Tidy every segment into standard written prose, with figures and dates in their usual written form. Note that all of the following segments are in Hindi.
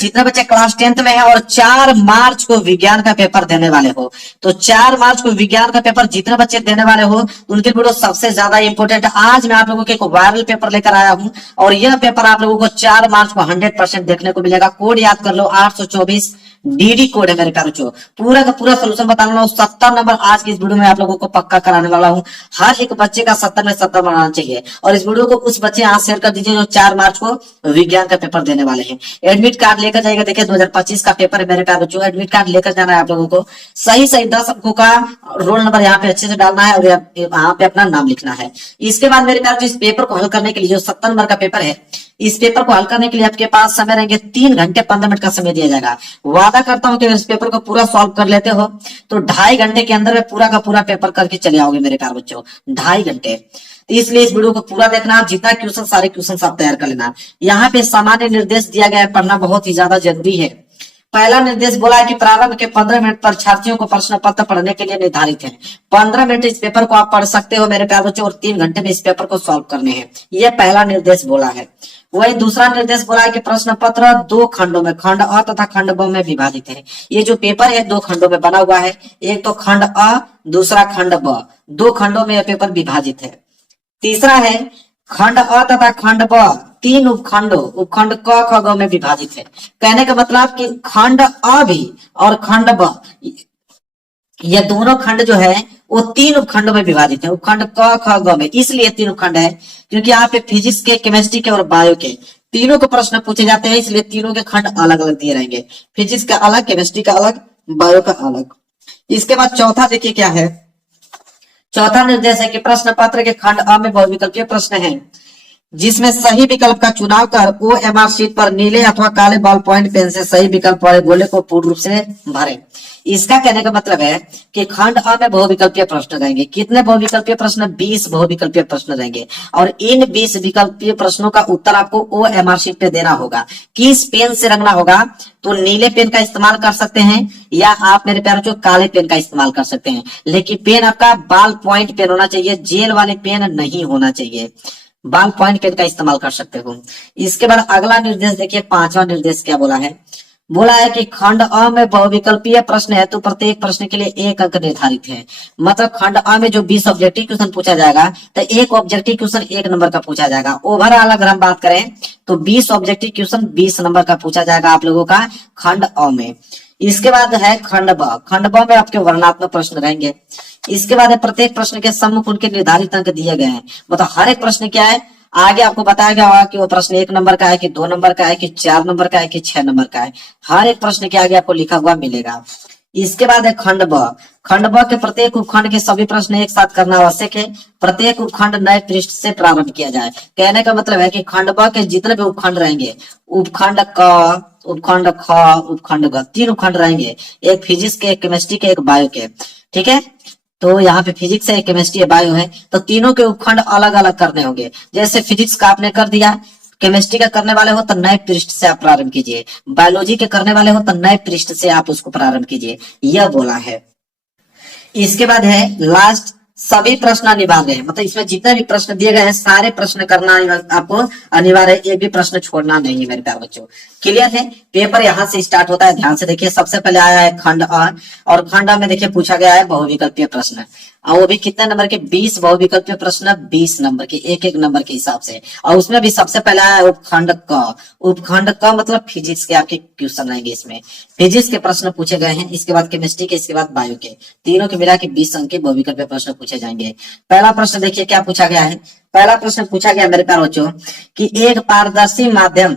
जितने बच्चे क्लास 10th में है और 4 मार्च को विज्ञान का पेपर देने वाले हो, तो 4 मार्च को विज्ञान का पेपर जितने बच्चे देने वाले हो उनके वीडियो सबसे ज्यादा इंपॉर्टेंट। आज मैं आप लोगों के एक वायरल पेपर लेकर आया हूं और यह पेपर आप लोगों को 4 मार्च को 100% देखने को मिलेगा। कोड याद कर लो 824 डीडी कोड है मेरे प्यारे बच्चों। पूरा का पूरा सोल्यूशन बताने वाला हूँ। 70 नंबर आज की इस वीडियो में आप लोगों को पक्का कराने वाला हूँ। हर एक बच्चे का 70 में 70 बनाना चाहिए और इस वीडियो को उस बच्चे यहाँ शेयर कर दीजिए जो 4 मार्च को विज्ञान का पेपर देने वाले हैं। एडमिट कार्ड लेकर जाएगा। देखिए 2025 का पेपर है मेरे प्यारे बच्चों। एडमिट कार्ड लेकर जाना है आप लोगों को। सही सही 10 अंकों का रोल नंबर यहाँ पे अच्छे से डालना है और यहाँ पे अपना नाम लिखना है। इसके बाद मेरे प्यारे, इस पेपर को हल करने के लिए जो 70 नंबर का पेपर है, इस पेपर को हल करने के लिए आपके पास समय रहेंगे 3 घंटे 15 मिनट का समय दिया जाएगा। वादा करता हूं कि अगर इस पेपर को पूरा सॉल्व कर लेते हो तो 2.5 घंटे के अंदर में पूरा का पूरा पेपर करके चले आओगे मेरे प्यारे बच्चों। 2.5 घंटे। तो इसलिए इस वीडियो को पूरा देखना। जितना क्वेश्चन सारे क्वेश्चन आप तैयार कर लेना। यहाँ पे सामान्य निर्देश दिया गया है, पढ़ना बहुत ही ज्यादा जरूरी है। पहला निर्देश बोला है कि प्रारंभ के 15 मिनट परीक्षार्थियों को प्रश्न पत्र पढ़ने के लिए निर्धारित है। 15 मिनट इस पेपर को आप पढ़ सकते हो मेरे प्यारे बच्चों और 3 घंटे में इस पेपर को सॉल्व करने हैं। यह पहला निर्देश बोला है। वही दूसरा निर्देश बोला है कि प्रश्न पत्र 2 खंडों में, खंड अ तथा खंड ब में विभाजित है। ये जो पेपर है 2 खंडों में बना हुआ है। एक तो खंड अ, दूसरा खंड ब। 2 खंडों में यह पेपर विभाजित है। तीसरा है खंड अ तथा खंड ब 3 उपखंडों, उपखंड क ख ग में विभाजित है। कहने का मतलब कि खंड अ भी और खंड ब, ये दोनों खंड जो है वो 3 उपखंडों में विभाजित है। उपखंड क ख ग में इसलिए 3 उपखंड है क्योंकि यहाँ पे फिजिक्स के, केमिस्ट्री के और बायो के तीनों को प्रश्न पूछे जाते हैं, इसलिए तीनों के खंड अलग अलग दिए रहेंगे। फिजिक्स का अलग, केमिस्ट्री का अलग, बायो का अलग। इसके बाद चौथा देखिए क्या है। चौथा निर्देश है कि प्रश्न पत्र के खंड अ में बहुविकल्पीय प्रश्न है जिसमें सही विकल्प का चुनाव कर ओएमआर शीट पर नीले अथवा काले बॉल पॉइंट पेन से सही विकल्प वाले गोले को पूर्ण रूप से भरें। इसका कहने का मतलब है कि खंड अ में बहुविकल्पीय प्रश्न रहेंगे। कितने बहुविकल्पीय प्रश्न? 20 बहुविकल्पीय प्रश्न रहेंगे और इन 20 विकल्पीय प्रश्नों का उत्तर आपको ओएमआर शीट पे देना होगा। किस पेन से रंगना होगा? तो नीले पेन का इस्तेमाल कर सकते हैं या आप मेरे प्यारे बच्चों काले पेन का इस्तेमाल कर सकते हैं, लेकिन पेन आपका बॉल पॉइंट पेन होना चाहिए, जेल वाले पेन नहीं होना चाहिए। बॉल पॉइंट पेन का इस्तेमाल कर सकते हो। इसके बाद अगला निर्देश देखिए, 5वां निर्देश क्या बोला है। बोला है कि खंड अ में बहुविकल्पीय प्रश्न है तो प्रत्येक प्रश्न के लिए 1 अंक निर्धारित है। मतलब खंड अ में जो 20 ऑब्जेक्टिव क्वेश्चन पूछा जाएगा तो 1 ऑब्जेक्टिव क्वेश्चन 1 नंबर का पूछा जाएगा। ओवरऑल अगर हम बात करें तो 20 ऑब्जेक्टिव क्वेश्चन 20 नंबर का पूछा जाएगा आप लोगों का खंड अ में। इसके बाद है खंड ब। खंड ब में आपके वर्णनात्मक प्रश्न रहेंगे। इसके बाद है प्रत्येक प्रश्न के सम्मुख उनके निर्धारित अंक दिए गए हैं। मतलब हर एक प्रश्न क्या है आगे आपको बताया गया होगा कि वो प्रश्न 1 नंबर का है कि 2 नंबर का है कि 4 नंबर का है कि 6 नंबर का है। हर एक प्रश्न के आगे आपको लिखा हुआ मिलेगा। इसके बाद है खंड ब। खंड ब के प्रत्येक उपखंड के सभी प्रश्न एक साथ करना आवश्यक है। प्रत्येक उपखंड नए पृष्ठ से प्रारंभ किया जाए। कहने का मतलब है कि खंड ब के जितने भी उपखंड रहेंगे, उपखंड क, उपखंड ख, उपखंड ग, 3 उपखंड रहेंगे। एक फिजिक्स के, एक केमिस्ट्री के, एक बायो के। ठीक है, तो यहाँ पे फिजिक्स है, केमिस्ट्री है, बायो है, तो तीनों के उपखंड अलग अलग करने होंगे। जैसे फिजिक्स का आपने कर दिया, केमिस्ट्री का करने वाले हो तो नए पृष्ठ से आप प्रारंभ कीजिए, बायोलॉजी के करने वाले हो तो नए पृष्ठ से आप उसको प्रारंभ कीजिए, यह बोला है। इसके बाद है लास्ट, सभी प्रश्न अनिवार्य है। मतलब इसमें जितने भी प्रश्न दिए गए हैं सारे प्रश्न करना आपको अनिवार्य है, एक भी प्रश्न छोड़ना नहीं है मेरे प्यारे बच्चों। क्लियर है? पेपर यहाँ से स्टार्ट होता है, ध्यान से देखिए। सबसे पहले आया है खंड अ और खंड अ में देखिए पूछा गया है बहुविकल्पीय प्रश्न और वो भी कितने नंबर के? 20 बहुविकल्पीय प्रश्न, 20 नंबर के, एक एक नंबर के हिसाब से। और उसमें भी सबसे पहले आया है उपखंड क। उपखंड क मतलब फिजिक्स के आपके क्वेश्चन रहेंगे। इसमें फिजिक्स के प्रश्न पूछे गए हैं। इसके बाद केमिस्ट्री के, इसके बाद बायो के, तीनों के मिला के 20 अंक के बहुविकल्पीय प्रश्न पूछे जाएंगे। पहला प्रश्न देखिए क्या पूछा गया है। पहला प्रश्न पूछा गया मेरे प्यारे बच्चों कि एक पारदर्शी माध्यम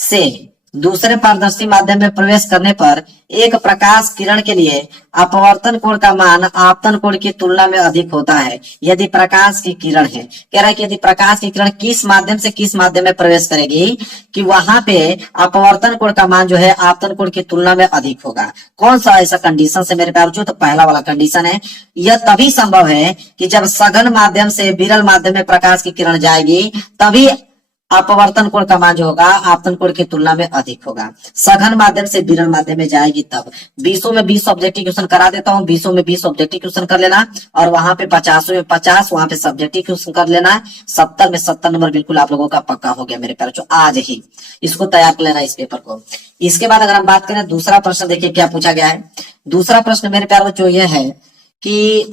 से दूसरे पारदर्शी माध्यम में प्रवेश करने पर एक प्रकाश किरण के लिए अपवर्तन कोण का मान आपतन कोण की तुलना में अधिक होता है यदि प्रकाश की किरण है। कह रहा है कि यदि प्रकाश की किरण किस माध्यम से किस माध्यम में प्रवेश करेगी कि वहां पे अपवर्तन कोण का मान जो है आपतन कोण की तुलना में अधिक होगा। कौन सा ऐसा कंडीशन से मेरे प्यारे बच्चों? तो पहला वाला कंडीशन है। यह तभी संभव है कि जब सघन माध्यम से विरल माध्यम में प्रकाश की किरण जाएगी, तभी अपवर्तन कोण का मान जो होगा आपतन कोण की तुलना में अधिक होगा। सघन माध्यम से विरल माध्यम में जाएगी तब 20 में 20 ऑब्जेक्टिव क्वेश्चन करा देता हूँ, 20 में 20 ऑब्जेक्टिव क्वेश्चन कर लेना, और वहां पे 50 में 50 वहां पे सब्जेक्टिव क्वेश्चन कर लेना है। 70 में 70 नंबर बिल्कुल आप लोगों का पक्का हो गया मेरे प्यारे बच्चों, आज ही इसको तैयार कर लेना इस पेपर को। इसके बाद अगर हम बात करें दूसरा प्रश्न, देखिए क्या पूछा गया है। दूसरा प्रश्न मेरे प्यारे बच्चों यह है कि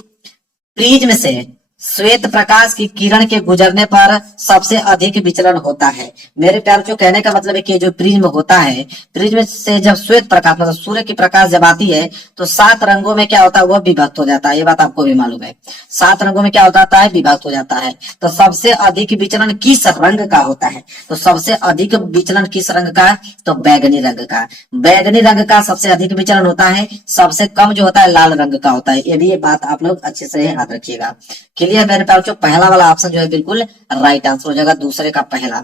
प्रिज्म से श्वेत प्रकाश की किरण के गुजरने पर सबसे अधिक विचलन होता है। मेरे प्यार जो कहने का मतलब है कि जो प्रिज्म होता है, प्रिज्म से जब श्वेत प्रकाश मतलब सूर्य की प्रकाश जब आती है तो 7 रंगों में क्या होता है, वह विभक्त हो जाता है। ये बात आपको भी मालूम है, 7 रंगों में क्या हो जाता है, विभक्त हो जाता है। तो सबसे अधिक विचलन किस रंग का होता है, तो सबसे अधिक विचलन किस रंग का, तो बैगनी रंग का। बैगनी रंग का सबसे अधिक विचलन होता है, सबसे कम जो होता है लाल रंग का होता है। ये भी ये बात आप लोग अच्छे से याद रखिएगा। क्लियर मेरे प्यारे बच्चों, पहला वाला ऑप्शन जो है बिल्कुल राइट आंसर हो जाएगा, दूसरे का पहला।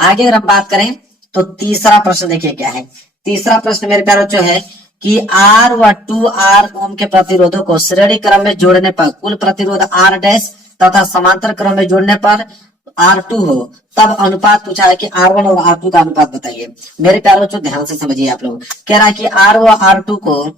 आगे अगर हम बात करें तो तीसरा प्रश्न देखिए क्या है। तीसरा प्रश्न मेरे प्यारे बच्चों है कि R व 2R ओम के प्रतिरोधों को श्रेणी क्रम में जोड़ने पर कुल प्रतिरोध R डैश तथा समांतर क्रम में जोड़ने पर R2 हो, तब अनुपात पूछा है कि R1 और R2 का अनुपात बताइए। मेरे प्यारे बच्चों ध्यान से समझिए, आप लोग कह रहा है कि R व R2 को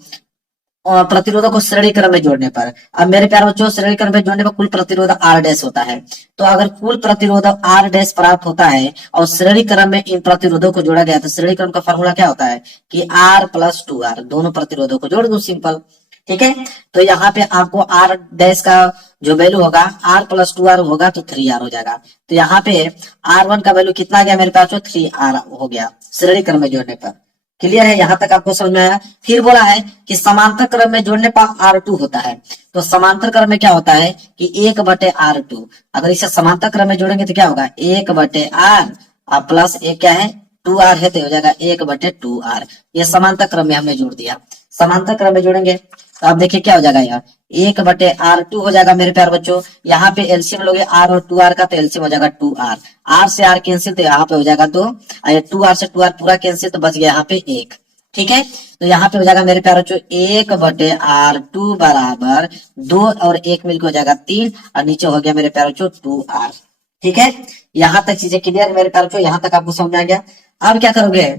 प्रतिरोधों को श्रेणी क्रम में जोड़ने पर। अब मेरे प्यारे बच्चों श्रेणी क्रम में जोड़ने पर कुल प्रतिरोध R डैश होता है। तो अगर कुल प्रतिरोध R डैश प्राप्त होता है और श्रेणी क्रम में इन प्रतिरोधों को जोड़ा गया तो श्रेणी क्रम का फॉर्मूला क्या होता है कि R प्लस 2R, दोनों प्रतिरोधों को जोड़ दो, सिंपल। ठीक है, तो यहाँ पे आपको R डैश का जो वैल्यू होगा R प्लस 2R होगा तो 3R हो जाएगा। तो यहाँ पे R1 का वैल्यू कितना गया मेरे पास, 3R हो गया श्रेणी क्रम में जोड़ने पर। क्लियर है, यहां तक आपको समझ में आया। फिर बोला है कि समांतर क्रम में जोड़ने पर R2 होता है। तो समांतर क्रम में क्या होता है कि 1/R2, अगर इसे समांतर क्रम में जोड़ेंगे तो क्या होगा 1/R और प्लस एक क्या है 2R है, तो हो जाएगा 1/2R। ये समांतर क्रम में हमने जोड़ दिया। समांतर क्रम में जोड़ेंगे तो आप देखिए क्या हो जाएगा, यार 1/R2 हो जाएगा मेरे प्यारे बच्चों। यहाँ पे एलसीएम लोगे R और 2R का, तो एलसीएम हो जाएगा 2R। R से R कैंसिल, तो यहाँ पे हो जाएगा 2, 2R से 2R पूरा कैंसिल, तो बच गया यहाँ पे 1। ठीक है, तो यहाँ पे हो जाएगा मेरे प्यारे बच्चों 1/R2 बराबर 2 और 1 मिलकर हो जाएगा 3, और नीचे हो गया मेरे प्यारे बच्चों 2R। ठीक है, यहाँ तक चीजें क्लियर मेरे प्यारे बच्चों, यहाँ तक आपको समझ में आ गया। अब क्या करोगे,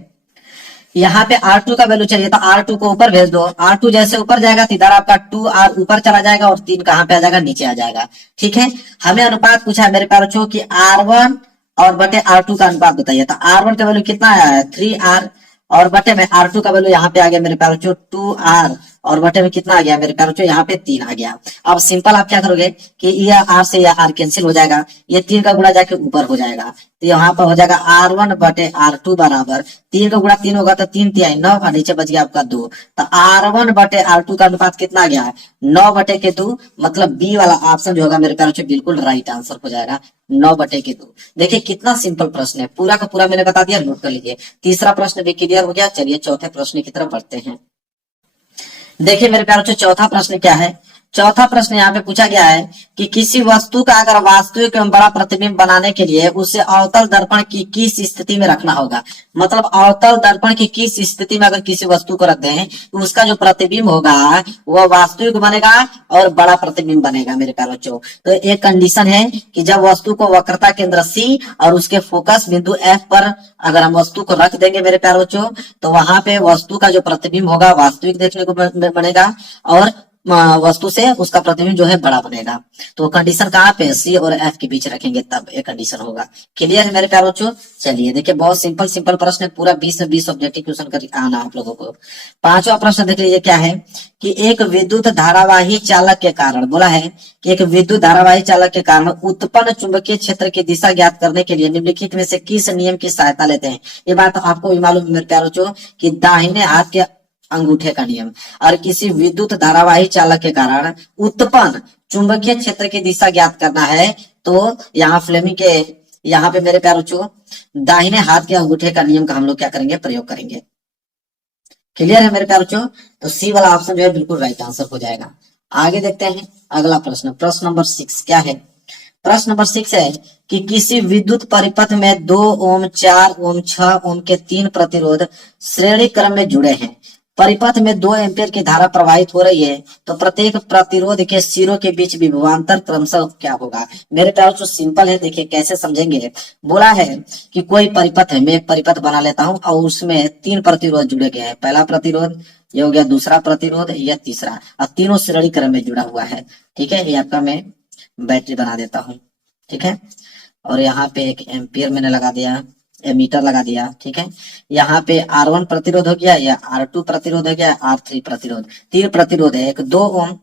यहाँ पे R2 का वैल्यू चाहिए था, R2 को ऊपर भेज दो। R2 जैसे ऊपर जाएगा तो इधर आपका 2R ऊपर चला जाएगा और 3 कहाँ पे आ जाएगा, नीचे आ जाएगा। ठीक है, हमें अनुपात पूछा है मेरे प्यारे बच्चों कि R1 और बटे R2 का अनुपात बताइए। तो R1 का वैल्यू कितना आया है 3R, और बटे में R2 का वैल्यू यहाँ पे आ गया मेरे प्यारे बच्चों 2R, और बटे में कितना आ गया मेरे प्यारे बच्चों, यहाँ पे 3 आ गया। अब सिंपल आप क्या करोगे कि यह R से यह R कैंसिल हो जाएगा, ये 3 का गुणा जाके ऊपर हो जाएगा, तो यहाँ पर हो जाएगा R1/R2 बराबर 3 का गुणा 3 होगा तो 3 3 9, और नीचे बच गया आपका 2। तो R1/R2 का अनुपात कितना आ गया है 9/2, मतलब बी वाला ऑप्शन जो होगा मेरे प्यारे बच्चों बिल्कुल राइट आंसर हो जाएगा 9/2। देखिए कितना सिंपल प्रश्न है, पूरा का पूरा मैंने बता दिया, नोट कर लीजिए। तीसरा प्रश्न भी क्लियर हो गया। चलिए चौथे प्रश्न की तरफ बढ़ते हैं। देखिए मेरे प्यारे बच्चों चौथा प्रश्न क्या है। चौथा प्रश्न यहाँ पे पूछा गया है कि किसी वस्तु का अगर वास्तविक एवं बड़ा प्रतिबिंब बनाने के लिए उसे अवतल दर्पण की किस स्थिति में रखना होगा। मतलब अवतल दर्पण की किस स्थिति में अगर किसी वस्तु को रखते हैं तो उसका जो प्रतिबिंब होगा वह वास्तविक बनेगा और बड़ा प्रतिबिंब बनेगा मेरे प्यारे बच्चों। तो एक कंडीशन है कि जब वस्तु को वक्रता केंद्र C और उसके फोकस बिंदु F पर अगर हम वस्तु को रख देंगे मेरे प्यारे बच्चों, तो वहां पे वस्तु का जो प्रतिबिंब होगा वास्तविक देखने को बनेगा और वस्तु से उसका प्रतिबिंब जो है बड़ा बनेगा। तो कंडीशन कहाँ पे C और F के बीच रखेंगे तब एक कंडीशन होगा। क्लियर है मेरे प्यारे बच्चों। चलिए देखिए बहुत सिंपल सिंपल प्रश्न है, पूरा 20 से 20 ऑब्जेक्टिव क्वेश्चन कर आना आप लोगों को। पांचवा प्रश्न देख लीजिए क्या है कि एक विद्युत धारावाही चालक के कारण, बोला है कि एक विद्युत धारावाही चालक के कारण उत्पन्न चुंबकीय क्षेत्र की दिशा ज्ञात करने के लिए निम्नलिखित में से किस नियम की सहायता लेते हैं। ये बात आपको भी मालूम है मेरे प्यारे बच्चों कि दाहिने हाथ के अंगूठे का नियम। और किसी विद्युत धारावाही चालक के कारण उत्पन्न चुंबकीय क्षेत्र की दिशा ज्ञात करना है तो यहाँ फ्लेमिंग के यहाँ पे मेरे प्यारे बच्चों दाहिने हाथ के अंगूठे का नियम का हम लोग क्या करेंगे, प्रयोग करेंगे। क्लियर है मेरे प्यारे बच्चों। तो सी वाला ऑप्शन जो है बिल्कुल राइट आंसर हो जाएगा। आगे देखते हैं अगला प्रश्न, प्रश्न नंबर 6 क्या है। प्रश्न नंबर 6 है कि किसी विद्युत परिपथ में 2 ओम 4 ओम 6 ओम के 3 प्रतिरोध श्रेणी क्रम में जुड़े हैं। परिपथ में 2 एम्पीयर की धारा प्रवाहित हो रही है, तो प्रत्येक प्रतिरोध के सिरों के बीच विभवांतर क्रमशः क्या होगा। मेरे प्यार जो सिंपल है, देखिए कैसे समझेंगे। बोला है कि कोई परिपथ है, मैं एक परिपथ बना लेता हूं और उसमें 3 प्रतिरोध जुड़े गए हैं। पहला प्रतिरोध ये हो गया, दूसरा प्रतिरोध या तीसरा, और तीनों श्रेणी क्रम में जुड़ा हुआ है। ठीक है, ये आपका मैं बैटरी बना देता हूँ। ठीक है, और यहाँ पे एक एम्पियर मैंने लगा दिया, मीटर लगा दिया। ठीक है, यहाँ पे R1 प्रतिरोध हो गया, या R2 प्रतिरोध हो गया, R3 प्रतिरोध। 3 प्रतिरोध है, एक 2 ओम,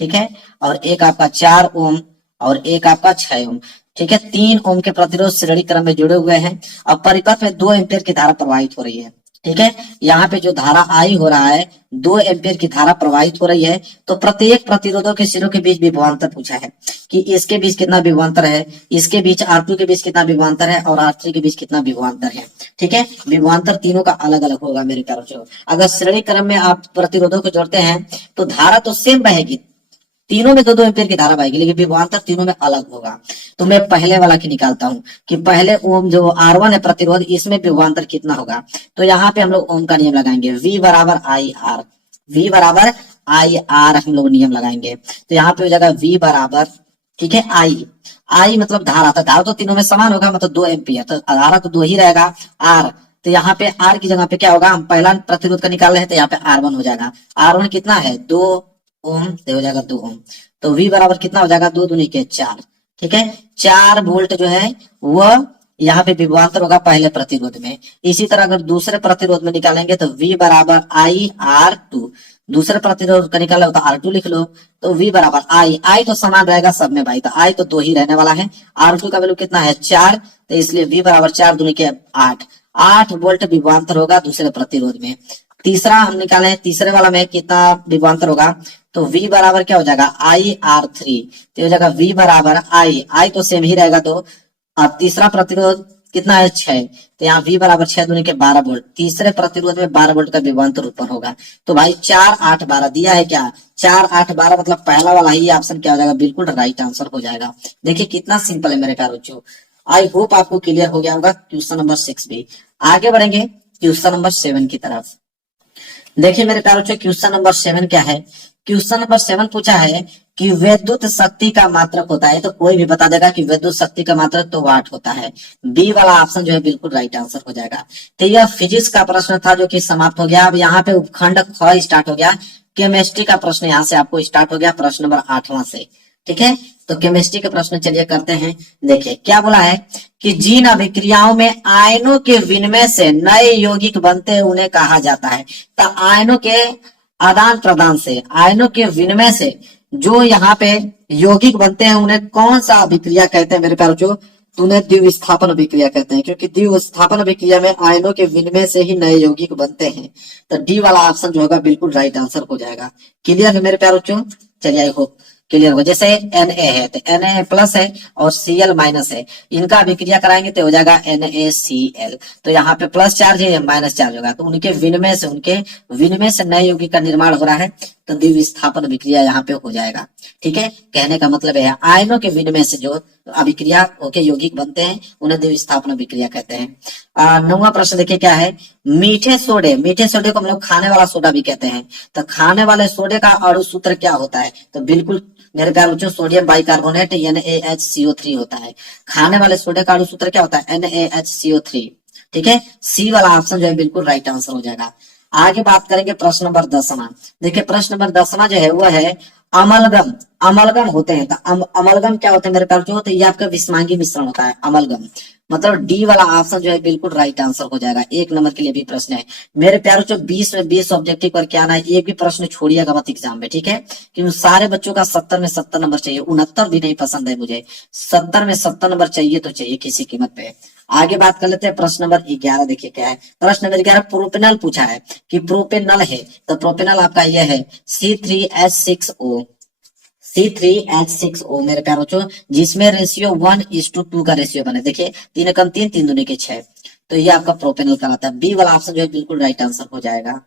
ठीक है, और एक आपका 4 ओम, और एक आपका 6 ओम। ठीक है, 3 ओम के प्रतिरोध श्रेणी क्रम में जुड़े हुए हैं। अब परिपथ में 2 एम्पियर की धारा प्रवाहित हो रही है। ठीक है, यहाँ पे जो धारा आई हो रहा है, 2 एम्पियर की धारा प्रवाहित हो रही है, तो प्रत्येक प्रतिरोधों के सिरों के बीच विभवांतर पूछा है कि इसके बीच कितना विभवांतर है, इसके बीच R2 के बीच कितना विभवांतर है, और R3 के बीच कितना विभवांतर है। ठीक है, विभवांतर तीनों का अलग अलग होगा मेरे प्यारों। अगर श्रेणी क्रम में आप प्रतिरोधों को जोड़ते हैं तो धारा तो सेम बहेगी, तीनों में 2-2 एम्पीयर की धारा बहेगी, लेकिन विभवांतर तीनों में अलग होगा। तो मैं पहले वाला की निकालता हूं कि पहले ओम जो R1 है प्रतिरोध, इसमें विभवांतर कितना होगा। तो यहाँ पे हम लोग ओम का नियम लगाएंगे, V बराबर आई आर, V बराबर आई आर हम लोग नियम लगाएंगे। तो यहाँ पे हो जाएगा V बराबर, ठीक है, आई मतलब धारा, तो धारा तो तीनों में समान होगा, मतलब 2 एम्पीयर, तो धारा तो 2 ही रहेगा। R, तो यहाँ पे R की जगह पे क्या होगा, हम पहला प्रतिरोध का निकाल रहे हैं, तो यहाँ पे R1 हो जाएगा। R1 कितना है, 2 ओम, तो हो जाएगा 2 ओम। तो V बराबर कितना हो जाएगा, 2 दूनी के 4। ठीक है, 4 वोल्ट जो है वह यहाँ पे विभवांतर होगा पहले प्रतिरोध में। इसी तरह अगर दूसरे प्रतिरोध में निकालेंगे तो V बराबर आई आर टू, दूसरे प्रतिरोध का निकाला तो R2 लिख लो। तो V बराबर आई तो समान रहेगा सब में भाई, तो आई तो 2 ही रहने वाला है। R2 का वैल्यू कितना है, 4, तो इसलिए V बराबर 4 दूनी के 8 वोल्ट विभवांतर होगा दूसरे प्रतिरोध में। तीसरा हम निकाले, तीसरे वाला में कितना विभवांतर होगा, तो V बराबर क्या हो जाएगा, IR3, तो हो जाएगा V बराबर आई तो सेम ही रहेगा। तो अब तीसरा प्रतिरोध कितना है, 6, तो यहाँ V बराबर 6 दूनी के 12 वोल्ट, तीसरे प्रतिरोध में 12 वोल्ट का विभवांतर उत्पन्न होगा। तो भाई 4 8 12 दिया है क्या, 4 8 12 मतलब पहला वाला ही ऑप्शन क्या हो जाएगा, बिल्कुल राइट आंसर हो जाएगा। देखिए कितना सिंपल है मेरे प्यारे बच्चों। आई होप आपको क्लियर हो गया होगा क्वेश्चन नंबर 6 भी। आगे बढ़ेंगे क्वेश्चन नंबर 7 की तरफ। देखिए मेरे प्यारे बच्चों, क्वेश्चन नंबर 7 क्या है। क्वेश्चन नंबर 7 पूछा है कि विद्युत शक्ति का मात्रक होता है, तो कोई भी बता देगा कि विद्युत शक्ति का मात्रक तो वाट होता है। बी वाला ऑप्शन जो है बिल्कुल राइट आंसर हो जाएगा। तो यह फिजिक्स का प्रश्न था जो कि समाप्त हो गया। अब यहाँ पे उपखंड ख स्टार्ट हो गया, केमिस्ट्री का प्रश्न यहाँ से आपको स्टार्ट हो गया, प्रश्न नंबर 8वां से। ठीक है, तो केमिस्ट्री के प्रश्न चलिए करते हैं। देखिए क्या बोला है कि जिन अभिक्रियाओं में आयनों के विनिमय से नए यौगिक बनते हैं उन्हें कहा जाता है। तो आयनों के आदान प्रदान से, आयनों के विनिमय से जो यहाँ पे यौगिक बनते हैं उन्हें कौन सा अभिक्रिया कहते हैं मेरे प्यारे बच्चों, तो उन्हें द्विविस्थापन अभिक्रिया कहते हैं, क्योंकि द्विविस्थापन अभिक्रिया में आयनों के विनिमय से ही नए यौगिक बनते हैं। तो डी वाला ऑप्शन जो होगा बिल्कुल राइट आंसर हो जाएगा। क्लियर है मेरे प्यारे बच्चों, चलिए आई होप क्लियर हो। जैसे Na है तो Na प्लस है और Cl माइनस है, इनका अभिक्रिया कराएंगे तो हो जाएगा NaCl। तो यहाँ पे प्लस चार्ज है, माइनस चार्ज होगा, तो उनके विनिमय से नए यौगिक का निर्माण हो रहा है, तो द्विविस्थापन अभिक्रिया यहाँ पे हो जाएगा। ठीक है, कहने का मतलब है आयनों के विनिमय से जो अभिक्रिया होके यौगिक बनते हैं उन्हें द्विविस्थापन अभिक्रिया कहते हैं। 9वां प्रश्न देखिए क्या है। मीठे सोडे को हम लोग खाने वाला सोडा भी कहते हैं। तो खाने वाले सोडे का अणु सूत्र क्या होता है, तो बिल्कुल मेरे प्यारे बच्चों सोडियम बाइकार्बोनेट NaHCO3 होता है। खाने वाले सोडे का अणु सूत्र क्या होता है, NaHCO3। ठीक है, सी वाला ऑप्शन जो है बिल्कुल राइट आंसर हो जाएगा। आगे बात करेंगे प्रश्न नंबर 10वां। देखिए प्रश्न नंबर 10वां जो है वो है अमलगम होते हैं। तो अमलगम क्या होते हैं मेरे प्यारे बच्चों, तो ये आपका विषमांगी मिश्रण होता है अमलगम। मतलब डी वाला ऑप्शन जो है बिल्कुल राइट आंसर हो जाएगा। 1 नंबर के लिए भी प्रश्न है मेरे प्यारे बच्चों। 20 में 20 ऑब्जेक्टिव करके आना है, एक भी प्रश्न छोड़िएगा मत एग्जाम में। ठीक है, क्योंकि सारे बच्चों का 70 में 70 नंबर चाहिए, 69 भी नहीं पसंद है मुझे, 70 में 70 नंबर चाहिए तो चाहिए किसी कीमत पे। आगे बात कर लेते हैं प्रश्न नंबर 11। देखिए क्या है प्रश्न नंबर 11, प्रोपेनल पूछा है कि प्रोपेनल है, तो प्रोपेनल आपका यह है C3H6O मेरे प्यारे बच्चों, जिसमें रेशियो 1:2 का रेशियो बने। देखिए 3 एकम 3, 3 दूनी के 6, तो ये आपका प्रोपेनल कहलाता है। बी वाला ऑप्शन जो है बिल्कुल राइट आंसर हो जाएगा।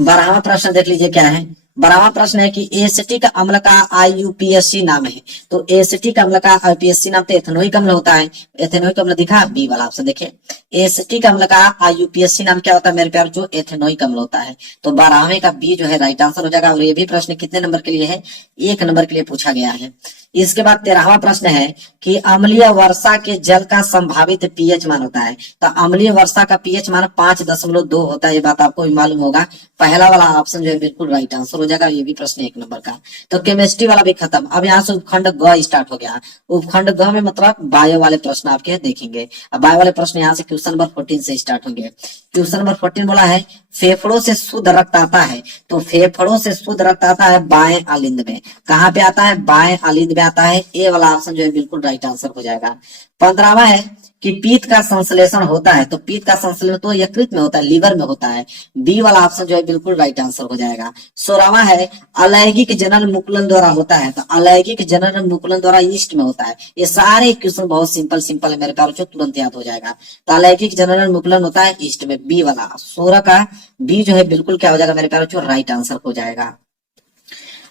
12वां प्रश्न देख लीजिए क्या है। 12वां प्रश्न है कि एसिटिक अम्ल का आईयूपीएसी नाम है। तो एसिटिक अम्ल का आईयूपीएसी नाम तो एथेनोइक अम्ल होता है। एथेनोइक अम्ल दिखा बी वाला ऑप्शन देखिए। एसिटिक अम्ल का आईयूपीएसी नाम क्या होता है मेरे प्यार, जो एथेनोइक अम्ल होता है। तो 12वें का बी जो है राइट आंसर हो जाएगा। और ये भी प्रश्न कितने नंबर के लिए है, 1 नंबर के लिए पूछा गया है। इसके बाद 13वां प्रश्न है कि अम्लीय वर्षा के जल का संभावित पीएच मान होता है। तो अम्लीय वर्षा का पीएच मान 5.2 होता है, ये बात आपको भी मालूम होगा। पहला वाला ऑप्शन जो है बिल्कुल राइट आंसर हो जाएगा। ये भी प्रश्न 1 नंबर का। तो केमिस्ट्री वाला भी खत्म। अब यहाँ से उपखंड ग स्टार्ट हो गया। उपखंड ग में मतलब बायो वाले प्रश्न आपके देखेंगे। अब बायो वाले प्रश्न यहाँ से क्वेश्चन नंबर 14 से स्टार्ट होंगे। क्वेश्चन नंबर 14 बोला है फेफड़ों से शुद्ध रक्त आता है। तो फेफड़ों से शुद्ध रक्त आता है बाएं आलिंद में। कहाँ पे आता है, बाएं आलिंद में आता है। ए वाला ऑप्शन जो है बिल्कुल राइट आंसर हो जाएगा। 15वां है कि पीत का संश्लेषण होता है। तो पीत का संश्लेषण तो यकृत में होता है, लीवर में होता है। बी वाला ऑप्शन जो है बिल्कुल राइट आंसर हो जाएगा। 16वां है अलैंगिक जनन मुकुलन द्वारा होता है। तो अलैंगिक जनन मुकुलन द्वारा ईस्ट में होता है। ये सारे क्वेश्चन बहुत सिंपल सिंपल है मेरे प्यारों, तुरंत याद हो जाएगा। तो अलैंगिक जनन मुकुलन होता है ईस्ट में, बी वाला। 16 का बी जो है बिल्कुल क्या हो जाएगा मेरे प्यारों, राइट आंसर हो जाएगा।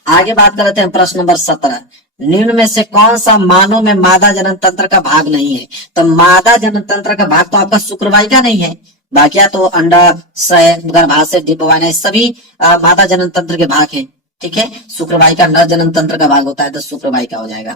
आगे बात कर लेते हैं प्रश्न नंबर 17। निम्न में से कौन सा मानव में मादा जनन तंत्र का भाग नहीं है। तो मादा जनन तंत्र का भाग तो आपका शुक्रवाहिका नहीं है, बाकी तो अंडाशय, गर्भाशय, डिंबवाहिनी सभी मादा जनन तंत्र के भाग हैं। ठीक है, शुक्रवाहिका नर जनन तंत्र का भाग होता है, तो शुक्रवाहिका हो जाएगा।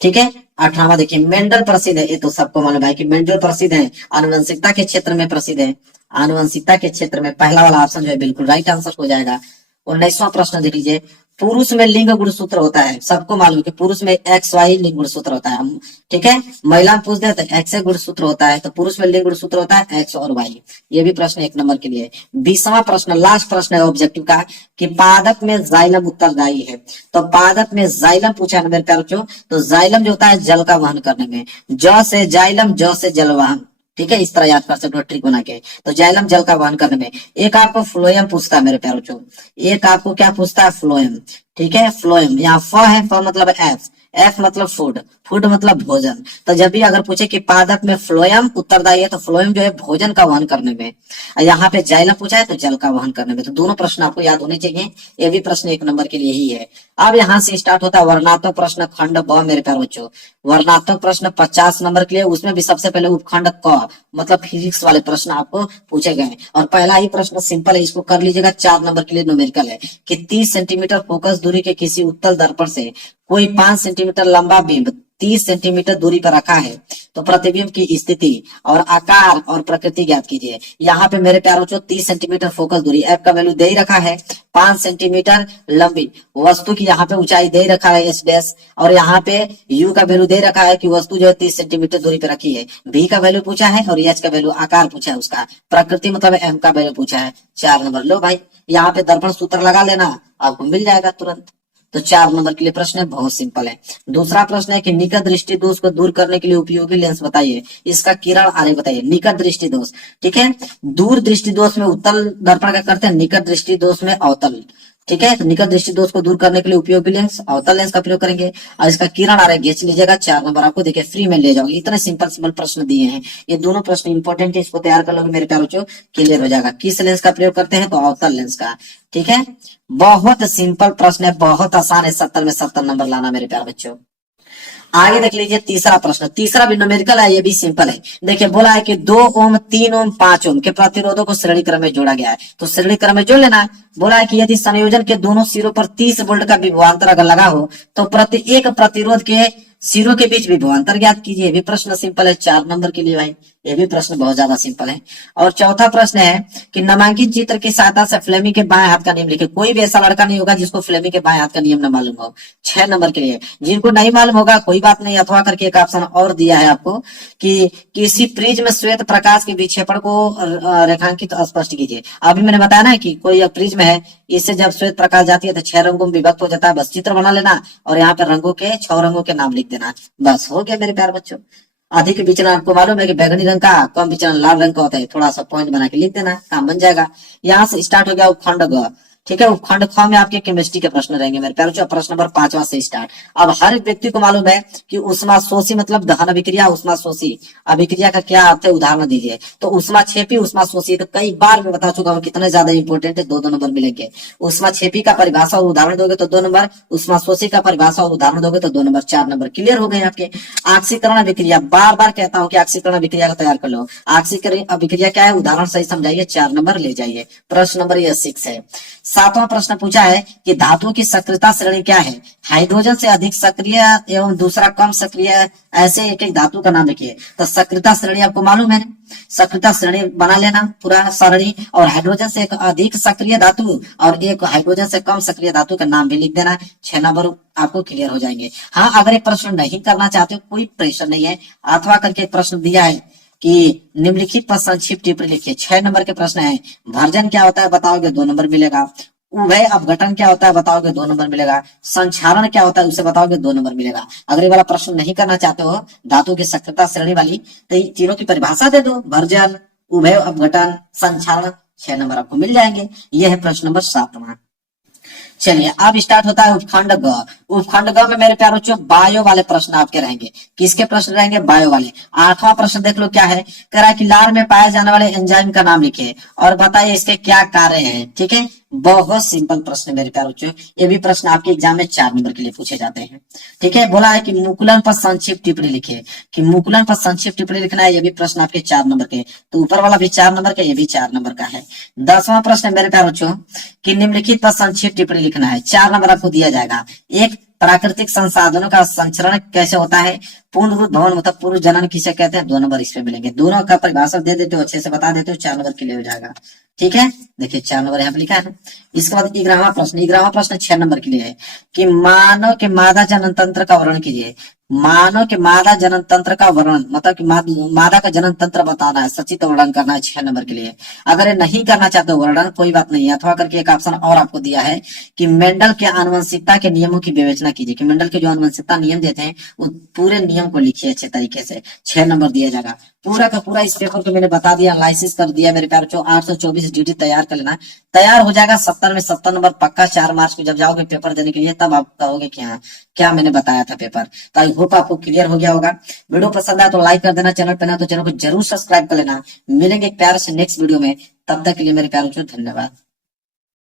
ठीक है, 18वां देखिए मेंडल प्रसिद्ध है। ये तो सबको मालूम है कि मेंडल प्रसिद्ध है, आनुवंशिकता के क्षेत्र में प्रसिद्ध है। आनुवंशिकता के क्षेत्र में पहला वाला ऑप्शन जो है बिल्कुल राइट आंसर हो जाएगा। 19वां प्रश्न देख लीजिए। पुरुष में लिंग गुणसूत्र होता है, सबको मालूम है कि पुरुष में एक्स वाई लिंग गुणसूत्र होता है। ठीक है, महिला में पूछते हैं तो एक्स गुणसूत्र होता है। तो पुरुष में लिंग गुणसूत्र होता है एक्स और वाई। ये भी प्रश्न 1 नंबर के लिए। 20वां प्रश्न लास्ट प्रश्न है ऑब्जेक्टिव का कि पादप में जाइलम उत्तरदायी है। तो पादप में जाइलम पूछा है मेरे प्यारों। तो जाइलम जो होता है जल का वहन करने में, ज से जाइलम, ज से जलवहन। ठीक है, इस तरह याद कर सकते हो ट्रिक बना के। तो जाइलम जल का वहन करने में। एक आपको फ्लोएम पूछता है मेरे प्यारों, एक आपको क्या पूछता है, फ्लोएम। ठीक है, फ्लोएम। यहाँ फ है, फ मतलब एफ, एफ मतलब फूड, फूड मतलब भोजन। तो जब भी अगर पूछे कि पादप में फ्लोएम उत्तरदायी है, तो फ्लोएम जो है भोजन का वहन करने में। यहाँ पे जाइलम पूछा है तो जल का वहन करने में। तो दोनों प्रश्न आपको याद होने चाहिए। ये भी प्रश्न 1 नंबर के लिए ही है। अब यहाँ से स्टार्ट होता है वर्णात्मक प्रश्न खंड ब मेरे प्यारे बच्चों। वर्णात्मक प्रश्न 50 नंबर के लिए, उसमें भी सबसे पहले उपखंड क मतलब फिजिक्स वाले प्रश्न आपको पूछे गए। और पहला ही प्रश्न सिंपल है, इसको कर लीजिएगा। 4 नंबर के लिए न्यूमेरिकल है कि 30 सेंटीमीटर फोकस दूरी के किसी उत्तल दर्पण से कोई 5 सेंटीमीटर लंबा बिंब 30 सेंटीमीटर दूरी पर रखा है। तो प्रतिबिंब की स्थिति और आकार और प्रकृति ज्ञात कीजिए। यहाँ पे मेरे प्यारों को 30 सेंटीमीटर फोकस दूरी, एफ का वैल्यू दे ही रखा है। 5 सेंटीमीटर लंबी वस्तु की यहाँ पे ऊंचाई दे रखा है एस डैश, और यहाँ पे यू का वैल्यू दे रखा है कि वस्तु जो है 30 सेंटीमीटर दूरी पे रखी है। भी का वैल्यू पूछा है और एच का वैल्यू आकार पूछा है उसका। प्रकृति मतलब एम का वैल्यू पूछा है। 4 नंबर। लो भाई, यहाँ पे दर्पण सूत्र लगा लेना, आपको मिल जाएगा तुरंत। तो 4 नंबर के लिए प्रश्न है, बहुत सिंपल है। दूसरा प्रश्न है कि निकट दृष्टि दोष को दूर करने के लिए उपयोगी लेंस बताइए, इसका किरण आरेख बताइए। निकट दृष्टि दोष, ठीक है, दूर दृष्टि दोष में उत्तल दर्पण का करते हैं, निकट दृष्टि दोष में अवतल। ठीक है, तो निकट दृष्टि दोष को दूर करने के लिए उपयोगी लेंस अवतल लेंस का प्रयोग करेंगे। और इसका किरण आरेख खींच लीजिएगा। 4 नंबर आपको देखिए फ्री में ले जाओगे। इतने सिंपल सिंपल प्रश्न दिए हैं, ये दोनों प्रश्न इंपॉर्टेंट है, इसको तैयार कर लोगे मेरे प्यारों बच्चों, क्लियर हो जाएगा। किस लेंस का प्रयोग करते हैं, तो अवतल लेंस का। ठीक है, बहुत सिंपल प्रश्न है, बहुत आसान है। 70 में 70 नंबर लाना मेरे प्यारे बच्चों। आगे देख लीजिए तीसरा प्रश्न, तीसरा भी न्यूमेरिकल है, ये भी सिंपल है। देखिए बोला है कि 2 ओम, 3 ओम, 5 ओम के प्रतिरोधों को श्रेणी क्रम में जोड़ा गया है। तो श्रेणी क्रम में जोड़ लेना है। बोला है कि यदि संयोजन के दोनों सिरों पर 30 वोल्ट का विभवांतर अगर लगा हो, तो प्रत्येक प्रतिरोध के सिरों के बीच विभवांतर ज्ञात कीजिए। ये भी प्रश्न सिंपल है, 4 नंबर के लिए भाई। ये भी प्रश्न बहुत ज्यादा सिंपल है। और चौथा प्रश्न है कि नामांकित चित्र की सहायता से फ्लेमिंग के बाएं हाथ का नियम लिखे। कोई भी ऐसा लड़का नहीं होगा जिसको फ्लेमिंग के बाएं हाथ का नियम न मालूम हो। 6 नंबर के लिए। जिनको नहीं मालूम होगा कोई बात नहीं, अथवा करके एक ऑप्शन और दिया है आपको कि किसी प्रिज्म में श्वेत प्रकाश के विक्षेपण को रेखांकित स्पष्ट कीजिए। अभी मैंने बताया ना कि कोई प्रिज्म है, इससे जब श्वेत प्रकाश जाती है तो 6 रंगों में विभक्त हो जाता है। बस चित्र बना लेना और यहाँ पे रंगों के 6 रंगों के नाम लिख देना, बस हो गया मेरे प्यारे बच्चों। अधिक विचलन आपको मालूम है कि बैगनी रंग का, कम विचलन लाल रंग का होता है। थोड़ा सा पॉइंट बना के लिख देना, काम बन जाएगा। यहाँ से स्टार्ट हो गया उपखंड ग। ठीक है। उपखंड ख में आपके केमिस्ट्री के प्रश्न रहेंगे मेरे प्यारे बच्चों। प्रश्न नंबर 5वां से स्टार्ट। अब हर एक व्यक्ति को मालूम है कि उष्माशोषी मतलब दहन अभिक्रिया, उष्माशोषी अभिक्रिया का क्या अर्थ है, उदाहरण दीजिए। तो उष्माक्षेपी, उष्माशोषी, तो कई बार मैं बता चुका हूँ कितने ज्यादा इंपॉर्टेंट है, 2 नंबर मिलेंगे। उष्माक्षेपी का परिभाषा और उदाहरण दोगे तो 2 नंबर, उष्माशोषी का परिभाषा और उदाहरण दोगे तो 2 नंबर, 4 नंबर क्लियर हो गए आपके। ऑक्सीकरण अभिक्रिया, बार बार कहता हूँ कि ऑक्सीकरण अभिक्रिया का तैयार कर लो। ऑक्सीकरण अभिक्रिया क्या है, उदाहरण सही समझाइए, 4 नंबर ले जाइए। प्रश्न नंबर ये 6 है। 7वां प्रश्न पूछा है कि धातुओं की सक्रियता श्रेणी क्या है। हाइड्रोजन से अधिक सक्रिय एवं दूसरा कम सक्रिय, ऐसे एक एक धातु का नाम लिखिए। तो सक्रियता श्रेणी आपको मालूम है, सक्रियता श्रेणी बना लेना पूरा सारणी, और हाइड्रोजन से एक अधिक सक्रिय धातु और एक हाइड्रोजन से कम सक्रिय धातु का नाम भी लिख देना। 6 नंबर आपको क्लियर हो जाएंगे। हाँ, अगर एक प्रश्न नहीं करना चाहते हो कोई प्रेशर नहीं है, अथवा करके एक प्रश्न दिया है कि निम्नलिखित पर संक्षिप्त टिप्पणी लिखिए। 6 नंबर के प्रश्न है। भर्जन क्या होता है बताओगे, 2 नंबर मिलेगा। उभय अपघटन क्या होता है बताओगे, 2 नंबर मिलेगा। संक्षारण क्या होता है उसे बताओगे, 2 नंबर मिलेगा। अगर ये वाला प्रश्न नहीं करना चाहते हो धातु की सक्रियता श्रेणी वाली, तो इन तीनों की परिभाषा दे दो, भर्जन, उभय अपघटन, संक्षारण, 6 नंबर आपको मिल जाएंगे। यह है प्रश्न नंबर 7वां। चलिए अब स्टार्ट होता है उपखंड ग। उपखंड ग में मेरे प्यारे बच्चों बायो वाले प्रश्न आपके रहेंगे। किसके प्रश्न रहेंगे, बायो वाले। 8वां प्रश्न देख लो क्या है, कह रहा है कि लार में पाए जाने वाले एंजाइम का नाम लिखिए और बताइए इसके क्या कार्य हैं। ठीक है, बहुत सिंपल प्रश्न है मेरे प्यारे बच्चों। ये भी प्रश्न आपके एग्जाम में 4 नंबर के लिए पूछे जाते हैं। ठीक है, बोला है कि मुकुलन पर संक्षिप्त टिप्पणी लिखिए, कि मुकुलन पर संक्षिप्त टिप्पणी लिखना है। ये भी प्रश्न आपके 4 नंबर के, तो ऊपर वाला भी 4 नंबर का, ये भी 4 नंबर का है। 10वां प्रश्न है मेरे प्यारे बच्चों कि निम्नलिखित पर संक्षिप्त टिप्पणी लिखना है। 4 नंबर आपको दिया जाएगा। एक, प्राकृतिक संसाधनों का संचरण कैसे होता है। पूर्ण रूप भवन मतलब पूर्व जनन किसे कहते हैं, 2 नंबर इस पे मिलेंगे। दोनों का परिभाषा दे देते हो, अच्छे से बता देते हो, 4 नंबर के लिए हो जाएगा। ठीक है, देखिए 4 नंबर यहाँ पे लिखा है। इसके बाद 11वां प्रश्न, 11वां प्रश्न 6 नंबर के लिए है कि मानव के मादा जनन तंत्र का वर्णन कीजिए। मानव के मादा जनन तंत्र का वर्णन मतलब कि मादा का जनन तंत्र बताना है, सचित्र वर्णन करना है, 6 नंबर के लिए। अगर ये नहीं करना चाहते हो वर्णन, कोई बात नहीं है, अथवा करके एक ऑप्शन और आपको दिया है कि मेंडल के आनुवंशिकता के नियमों की विवेचना कीजिए, कि मेंडल के जो आनुवंशिकता नियम देते हैं वो पूरे नियम को लिखिए अच्छे तरीके से, 6 नंबर दिया जाएगा। पूरा का पूरा इस पेपर को मैंने बता दिया, एनालिसिस कर दिया मेरे प्यारे बच्चों। 824 ड्यूटी तैयार कर लेना, तैयार हो जाएगा 70 में 70 नंबर पक्का। 4 मार्च को जब जाओगे पेपर देने के लिए तब आप कहोगे कि हाँ क्या मैंने बताया था पेपर। तो आई होप आपको क्लियर हो गया होगा। वीडियो पसंद आया तो लाइक कर देना, चैनल पे ना तो चैनल को जरूर सब्सक्राइब कर लेना। मिलेंगे प्यार से नेक्स्ट वीडियो में, तब तक के लिए मेरे प्यारे बच्चों धन्यवाद।